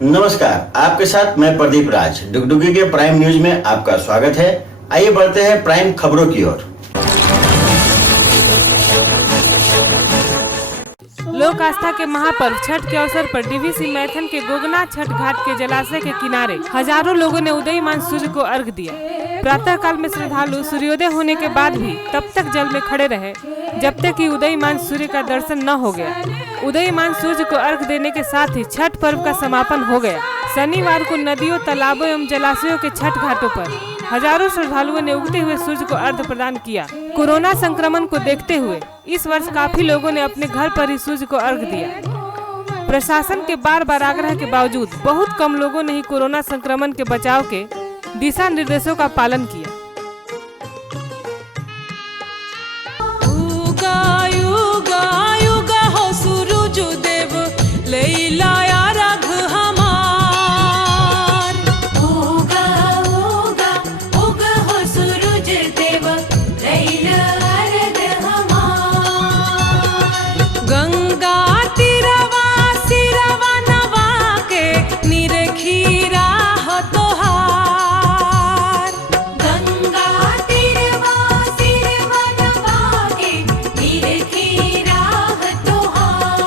नमस्कार, आपके साथ मैं प्रदीप राज। डुगडुगी के प्राइम न्यूज में आपका स्वागत है। आइए बढ़ते हैं प्राइम खबरों की ओर। लोक आस्था के महापर्व छठ के अवसर पर डीवीसी मैथन के गोगना छठ घाट के जलाशय के किनारे हजारों लोगों ने उदयमान सूर्य को अर्घ दिया। प्रातः काल में श्रद्धालु सूर्योदय होने के बाद भी तब तक जल में खड़े रहे जब तक कि उदयमान सूर्य का दर्शन न हो गया। उदयमान सूर्य को अर्घ देने के साथ ही छठ पर्व का समापन हो गया। शनिवार को नदियों, तालाबों एवं जलाशयों के छठ घाटों पर हजारों श्रद्धालुओं ने उगते हुए सूर्य को अर्घ प्रदान किया। कोरोना संक्रमण को देखते हुए इस वर्ष काफी लोगों ने अपने घर पर ही सूर्य को अर्घ दिया। प्रशासन के बार आग्रह के बावजूद बहुत कम लोगों ने ही कोरोना संक्रमण के बचाव के दिशा निर्देशों का पालन किया। उगा युगा युगा हो सूरज देव लैला राघ हमार। उगा उगा उगा हो सूरज देव लैला राघ हमार। गंगा तीरवा सिरवा नवा के निरखीरा हो तोहार। गंगा तीरवा सिरवा नवा के निरखीरा हो तोहार।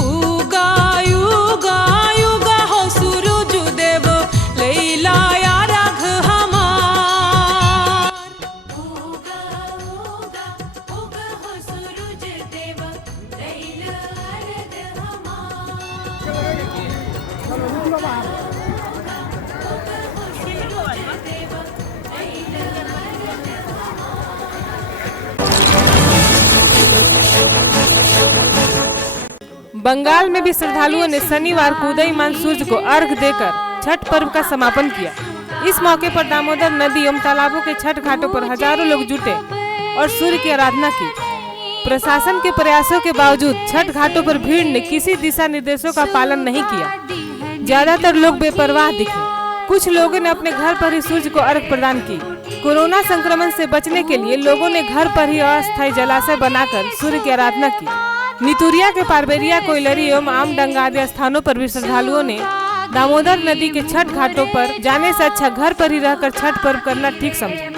उगा युगा युगा हो सूरज देव लैला राघ हमार। उगा उगा उगा हो सूरज देव लैला राघ बंगाल में भी श्रद्धालुओं ने शनिवार को उदयमान सूर्य को अर्घ देकर छठ पर्व का समापन किया। इस मौके पर दामोदर नदी एवं तालाबों के छठ घाटों पर हजारों लोग जुटे और सूर्य की आराधना की। प्रशासन के प्रयासों के बावजूद छठ घाटों पर भीड़ ने किसी दिशा निर्देशों का पालन नहीं किया। ज्यादातर लोग बेपरवाह दिखे। कुछ लोगों ने अपने घर पर ही सूर्य को अर्घ प्रदान की। कोरोना संक्रमण से बचने के लिए लोगों ने घर पर ही अस्थायी जलाशय बनाकर सूर्य की आराधना की। नितुरिया के पारबेरिया, कोयलरी एवं आमडंगा आदि स्थानों पर भी श्रद्धालुओं ने दामोदर नदी के छठ घाटों पर जाने से अच्छा घर पर ही रहकर छठ पर्व करना ठीक समझा।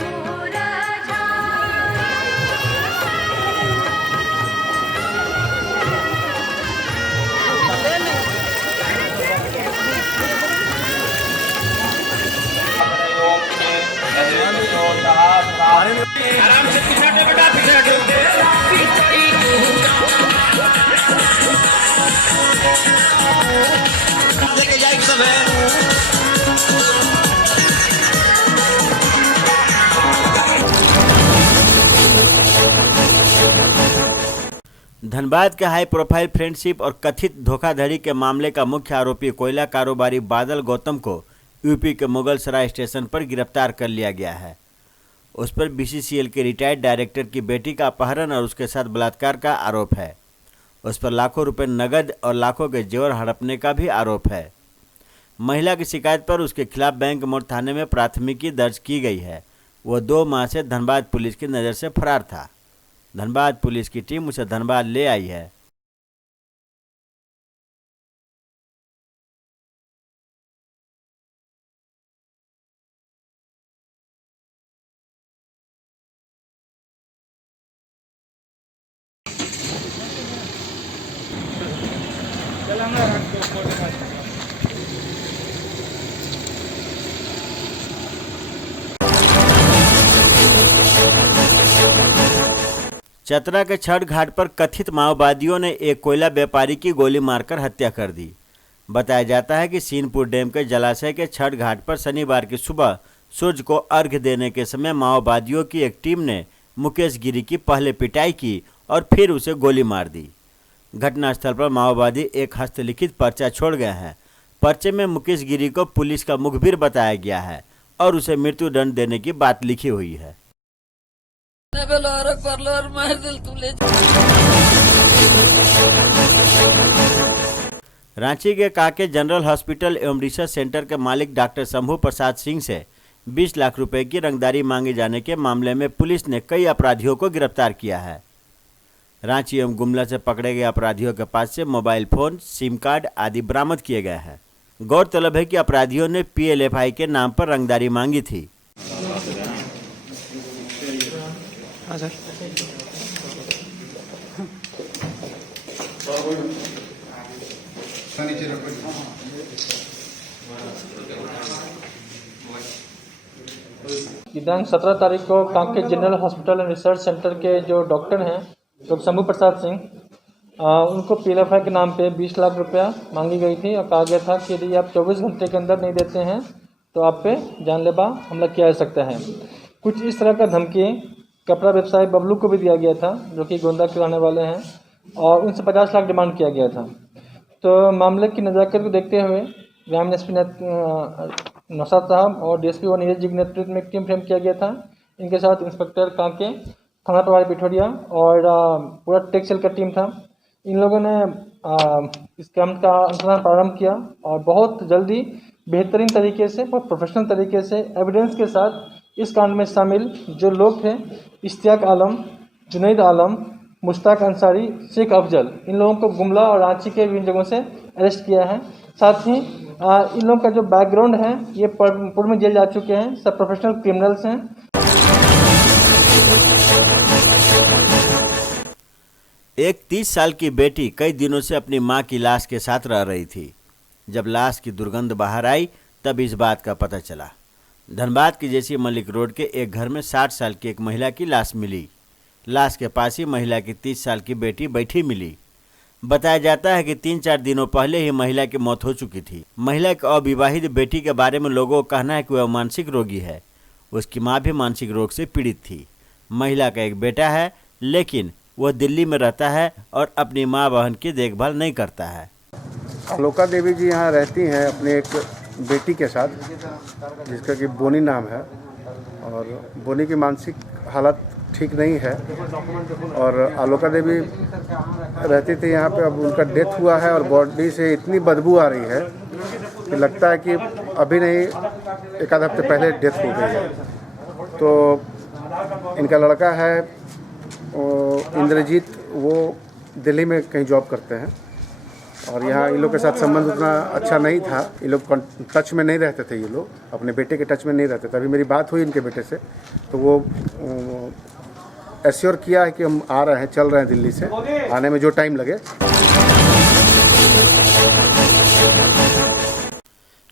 आराम से पीछे हटो बेटा, पीछे हटो। लेके जाए सब है। धनबाद के हाई प्रोफाइल फ्रेंडशिप और कथित धोखाधड़ी के मामले का मुख्य आरोपी कोयला कारोबारी बादल गौतम को यूपी के मुगलसराय स्टेशन पर गिरफ्तार कर लिया गया है। उस पर बीसीसीएल के रिटायर्ड डायरेक्टर की बेटी का अपहरण और उसके साथ बलात्कार का आरोप है। उस पर लाखों रुपए नगद और लाखों के जेवर हड़पने का भी आरोप है। महिला की शिकायत पर उसके खिलाफ बैंक मोड़ थाने में प्राथमिकी दर्ज की गई है। वह 2 माह से धनबाद पुलिस की नज़र से फरार था। धनबाद पुलिस की टीम उसे धनबाद ले आई है। चतरा के छठ घाट पर कथित माओवादियों ने एक कोयला व्यापारी की गोली मारकर हत्या कर दी। बताया जाता है कि सीनपुर डैम के जलाशय के छठ घाट पर शनिवार की सुबह सूर्य को अर्घ्य देने के समय माओवादियों की एक टीम ने मुकेश गिरी की पहले पिटाई की और फिर उसे गोली मार दी। घटनास्थल पर माओवादी एक हस्तलिखित पर्चा छोड़ गए हैं। पर्चे में मुकेश गिरी को पुलिस का मुखबिर बताया गया है और उसे मृत्युदंड देने की बात लिखी हुई है। रांची के काके जनरल हॉस्पिटल एवं रिसर्च सेंटर के मालिक डॉक्टर शंभू प्रसाद सिंह से 20 लाख रुपए की रंगदारी मांगे जाने के मामले में पुलिस ने कई अपराधियों को गिरफ्तार किया है। रांची एवं गुमला से पकड़े गए अपराधियों के पास से मोबाइल फोन, सिम कार्ड आदि बरामद किए गए हैं। गौरतलब है कि अपराधियों ने PLFI के नाम पर रंगदारी मांगी थी। दिनांक 17 तारीख को Kanke general hospital and research centre के जो डॉक्टर हैं डॉक्टर शंभू प्रसाद सिंह, उनको PLFI के नाम पे 20 लाख रुपया मांगी गई थी और कहा गया था कि यदि आप 24 घंटे के अंदर नहीं देते हैं तो आप पे जानलेवा हमला किया जा सकता है। कुछ इस तरह का धमकी कपड़ा व्यवसायी बबलू को भी दिया गया था, जो कि गोंदा के रहने वाले हैं, और उनसे 50 लाख डिमांड किया गया था। तो मामले की नज़ाकत को देखते हुए ग्रामीण SP नौशाद साहब और DSP और नीरज जी के नेतृत्व में एक टीम फ्रेम किया गया था। इनके साथ इंस्पेक्टर कांके, थाना प्रभारी पिठोरिया और पूरा टेक सेल का टीम था। इन लोगों ने इस काम का अनुसंधान प्रारंभ किया और बहुत जल्दी बेहतरीन तरीके से और प्रोफेशनल तरीके से एविडेंस के साथ इस कांड में शामिल जो लोग थे, इश्तियाक आलम, जुनैद आलम, मुश्ताक अंसारी, शेख अफजल, इन लोगों को गुमला और रांची के विभिन्न जगहों से अरेस्ट किया है। साथ ही इन लोगों का जो बैकग्राउंड है, ये पूर्व में जेल जा चुके हैं, सब प्रोफेशनल क्रिमिनल्स हैं। एक 30 साल की बेटी कई दिनों से अपनी मां की लाश के साथ रह रही थी। जब लाश की दुर्गंध बाहर आई तब इस बात का पता चला। धनबाद की जैसी मलिक रोड के एक घर में 60 साल की एक महिला की लाश मिली। लाश के पास ही महिला की 30 साल की बेटी बैठी मिली। बताया जाता है कि 3-4 दिनों पहले ही महिला की मौत हो चुकी थी। महिला की अविवाहित बेटी के बारे में लोगों का कहना है कि वह मानसिक रोगी है। उसकी मां भी मानसिक रोग से पीड़ित थी। महिला का एक बेटा है, लेकिन वह दिल्ली में रहता है और अपनी मां बहन की देखभाल नहीं करता है। आलोका देवी जी यहाँ रहती हैं अपने एक बेटी के साथ, जिसका कि बोनी नाम है, और बोनी की मानसिक हालत ठीक नहीं है। और आलोका देवी रहती थी यहाँ पे, अब उनका डेथ हुआ है और बॉडी से इतनी बदबू आ रही है कि लगता है कि अभी नहीं, एक आध हफ्ते पहले डेथ हो गई है। तो इनका लड़का है इंद्रजीत, वो दिल्ली में कहीं जॉब करते हैं और यहाँ इन लोग के साथ संबंध उतना अच्छा नहीं था। ये लोग टच में नहीं रहते थे, ये लोग अपने बेटे के टच में नहीं रहते थे। अभी मेरी बात हुई इनके बेटे से, तो वो एश्योर किया है कि हम आ रहे हैं, चल रहे हैं दिल्ली से, आने में जो टाइम लगे।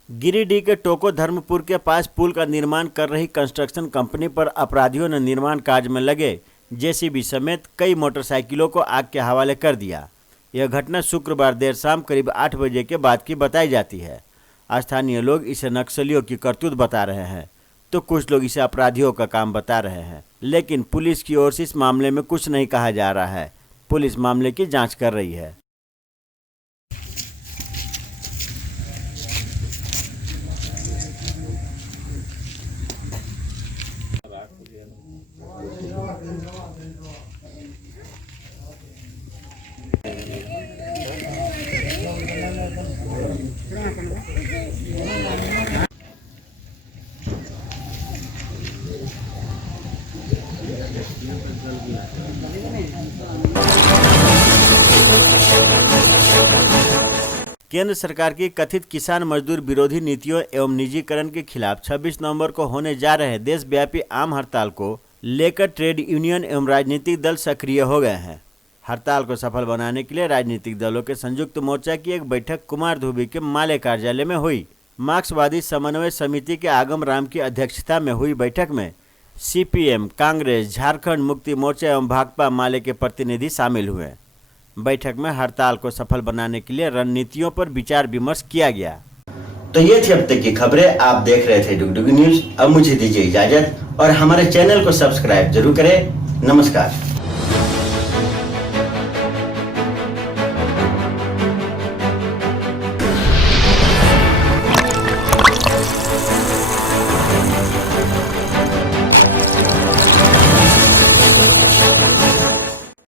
गिरिडीह के टोको धर्मपुर के पास पुल का निर्माण कर रही कंस्ट्रक्शन कंपनी पर अपराधियों ने निर्माण कार्य में लगे JCB समेत कई मोटरसाइकिलों को आग के हवाले कर दिया। यह घटना शुक्रवार देर शाम करीब 8 बजे के बाद की बताई जाती है। स्थानीय लोग इसे नक्सलियों की करतूत बता रहे हैं, तो कुछ लोग इसे अपराधियों का काम बता रहे हैं। लेकिन पुलिस की ओर से इस मामले में कुछ नहीं कहा जा रहा है। पुलिस मामले की जांच कर रही है। केंद्र सरकार की कथित किसान मजदूर विरोधी नीतियों एवं निजीकरण के खिलाफ 26 नवंबर को होने जा रहे देशव्यापी आम हड़ताल को लेकर ट्रेड यूनियन एवं राजनीतिक दल सक्रिय हो गए हैं। हड़ताल को सफल बनाने के लिए राजनीतिक दलों के संयुक्त मोर्चा की एक बैठक कुमार धुबी के माले कार्यालय में हुई। मार्क्सवादी समन्वय समिति के आगम राम की अध्यक्षता में हुई बैठक में CPM, कांग्रेस, झारखंड मुक्ति मोर्चा एवं भाकपा माले के प्रतिनिधि शामिल हुए। बैठक में हड़ताल को सफल बनाने के लिए रणनीतियों पर विचार विमर्श किया गया। तो ये थी अब तक की खबरें। आप देख रहे थे डुगडुगी न्यूज। अब मुझे दीजिए इजाजत और हमारे चैनल को सब्सक्राइब जरूर करें। नमस्कार।